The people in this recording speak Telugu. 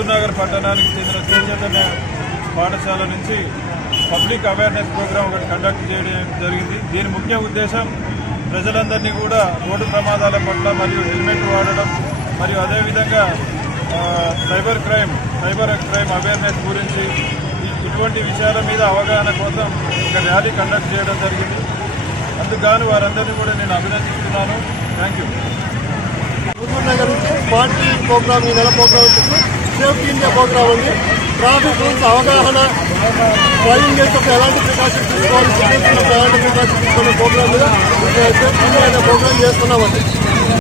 హుజూర్నగర్ పట్టణానికి చెందిన శ్రీ చైతన్య పాఠశాల నుంచి పబ్లిక్ అవేర్నెస్ ప్రోగ్రాం ఒకటి కండక్ట్ చేయడం జరిగింది. దీని ముఖ్య ఉద్దేశం ప్రజలందరినీ కూడా రోడ్డు ప్రమాదాల పట్ల మరియు హెల్మెట్ వాడడం మరియు అదేవిధంగా సైబర్ క్రైమ్ అవేర్నెస్ గురించి ఇటువంటి విషయాల మీద అవగాహన కోసం ఒక ర్యాలీ కండక్ట్ చేయడం జరిగింది. అందుకు వారందరినీ కూడా నేను అభినందిస్తున్నాను. Thank you. హుజూర్నగర్ నుంచి పార్టీ ప్రోగ్రామ్, ఈ నెల ప్రోగ్రామ్ వచ్చేసి సేఫ్టీ ఇండియా ప్రోగ్రామ్ ఉంది. ట్రాఫిక్ రూల్స్ అవగాహన, డ్రైవింగ్ చేసేటప్పుడు ఎలాంటి ప్రికాషన్స్ తీసుకోవాలి, ఎలాంటి ప్రికాషన్స్ తీసుకునే ప్రోగ్రామ్ మీద సేఫ్టీ ఇండియా అనే ప్రోగ్రామ్ చేస్తున్నామండి.